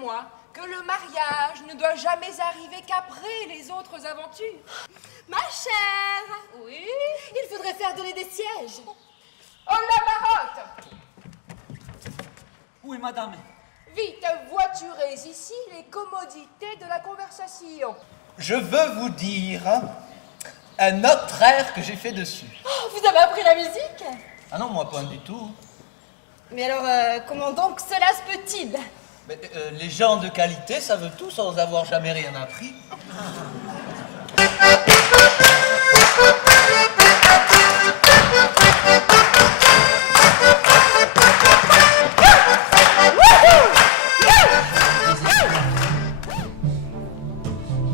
moi que le mariage ne doit jamais arriver qu'après les autres aventures. Ma chère! Oui? Il faudrait faire donner des sièges. Oh la marotte! Oui, madame. Vite, voiturez ici les commodités de la conversation. Je veux vous dire un autre air que j'ai fait dessus. Oh, vous avez appris la musique? Ah non, moi pas du tout. Mais alors, comment donc cela se peut-il? Mais, les gens de qualité savent tout sans avoir jamais rien appris.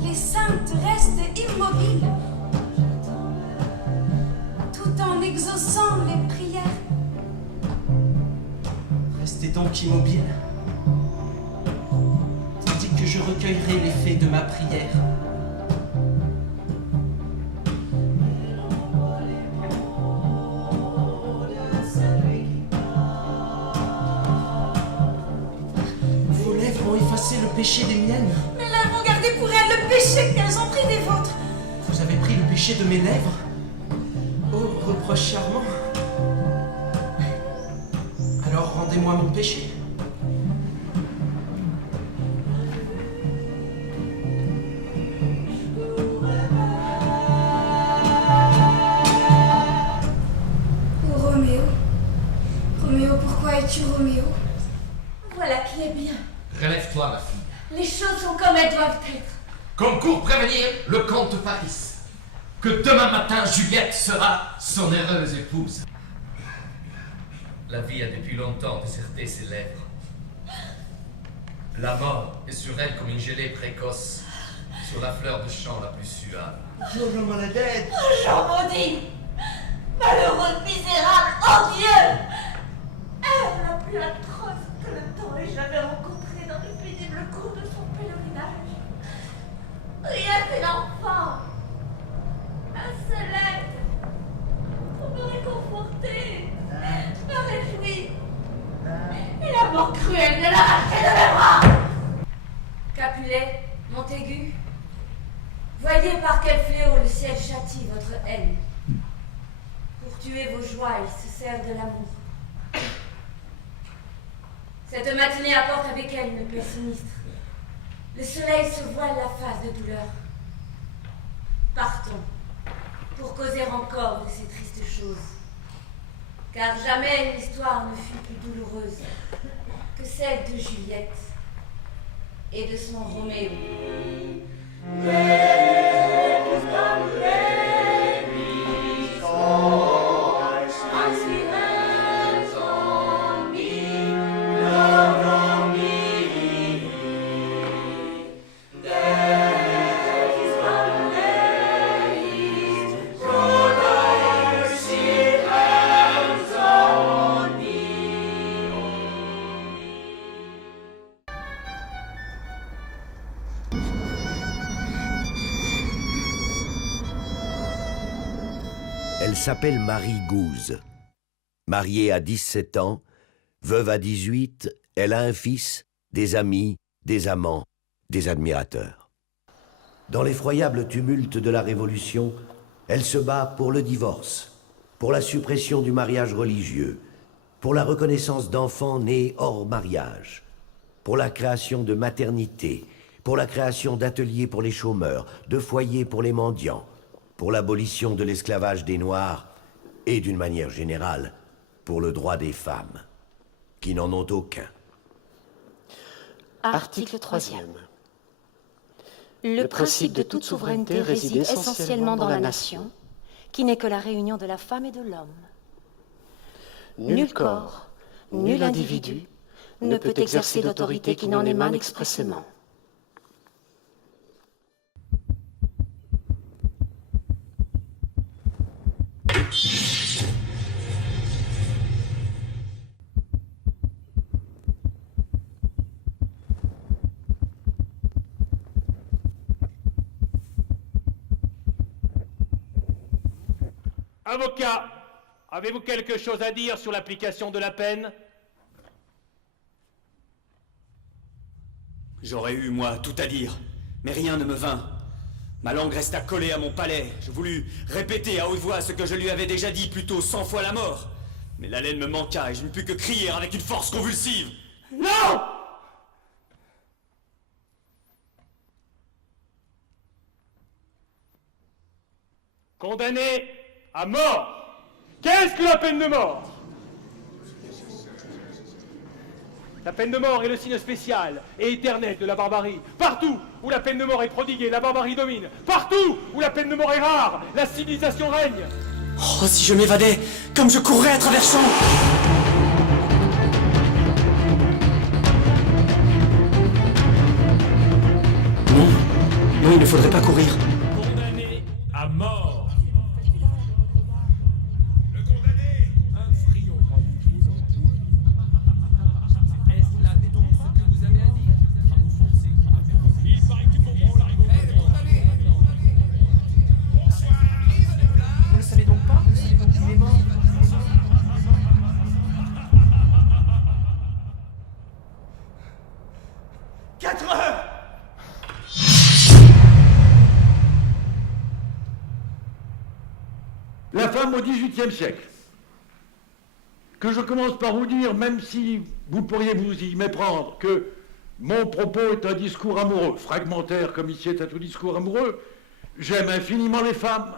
Les saintes restent immobiles, tout en exaucant les prières. Restez donc immobile, tandis que je recueillerai l'effet de ma prière. Vos lèvres ont effacé le péché des miennes. Mais elles vont garder pour elles le péché qu'elles ont pris des vôtres. Vous avez pris le péché de mes lèvres. Oh, reproche charmant. Alors rendez-moi mon péché. Oh Roméo, Roméo, pourquoi es-tu Roméo? Voilà qui est bien. Relève-toi, ma fille. Les choses sont comme elles doivent être. Qu'on court prévenir le comte Paris que demain matin Juliette sera son heureuse épouse. La vie a depuis longtemps déserté ses lèvres. La mort est sur elle comme une gelée précoce sur la fleur de champ la plus suave. Pauvre maladette. Jean maudit, malheureux, misérable, odieux, elle la plus atroce que le temps ait jamais rencontrée dans le pénible cours de son pèlerinage. Rien que l'enfant, un seul être, pour me réconforter, me réjouir, et la mort cruelle de l'arracher de mes bras. Capulet, Montaigu, voyez par quel fléau le ciel châtie votre haine. Pour tuer vos joies, il se sert de l'amour. Cette matinée apporte avec elle une paix sinistre. Le soleil se voile la face de douleur. Partons, pour causer encore de ces tristes choses. Car jamais une histoire ne fut plus douloureuse que celle de Juliette et de son Roméo. Elle s'appelle Marie Gouze. Mariée à 17 ans, veuve à 18, elle a un fils, des amis, des amants, des admirateurs. Dans l'effroyable tumulte de la Révolution, elle se bat pour le divorce, pour la suppression du mariage religieux, pour la reconnaissance d'enfants nés hors mariage, pour la création de maternités, pour la création d'ateliers pour les chômeurs, de foyers pour les mendiants, pour l'abolition de l'esclavage des Noirs et, d'une manière générale, pour le droit des femmes, qui n'en ont aucun. Article 3e. Le principe de toute souveraineté réside essentiellement dans la nation, qui n'est que la réunion de la femme et de l'homme. Nul corps, nul individu ne peut exercer d'autorité qui n'en émane expressément. Avocat, avez-vous quelque chose à dire sur l'application de la peine? J'aurais eu, moi, tout à dire, mais rien ne me vint. Ma langue resta collée à mon palais. Je voulus répéter à haute voix ce que je lui avais déjà dit, plutôt 100 fois la mort. Mais l'haleine me manqua et je ne pus que crier avec une force convulsive. Non! Condamné à mort. Qu'est-ce que la peine de mort? La peine de mort est le signe spécial et éternel de la barbarie. Partout où la peine de mort est prodiguée, la barbarie domine. Partout où la peine de mort est rare, la civilisation règne. Oh, si je m'évadais, comme je courrais à travers champs. Non, non, il ne faudrait pas courir. Condamné à mort. Le condamné, un friot. Est-ce là donc ce que vous avez à dire? À vous forcer. Il paraît qu'il comprend la rigolade. Bonsoir. Vous ne savez donc pas? Il est mort. 4 heures. La femme au XVIIIe siècle. Que je commence par vous dire, même si vous pourriez vous y méprendre, que mon propos est un discours amoureux, fragmentaire comme ici est un tout discours amoureux. J'aime infiniment les femmes.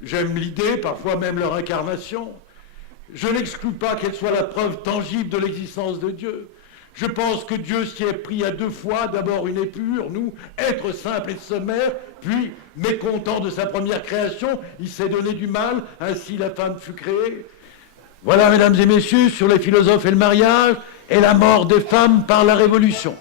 J'aime l'idée, parfois même leur incarnation. Je n'exclus pas qu'elle soit la preuve tangible de l'existence de Dieu. Je pense que Dieu s'y est pris à 2 fois, d'abord une épure, nous, être simple et sommaire, puis, mécontent de sa première création, il s'est donné du mal, ainsi la femme fut créée. Voilà, mesdames et messieurs, sur les philosophes et le mariage, et la mort des femmes par la Révolution.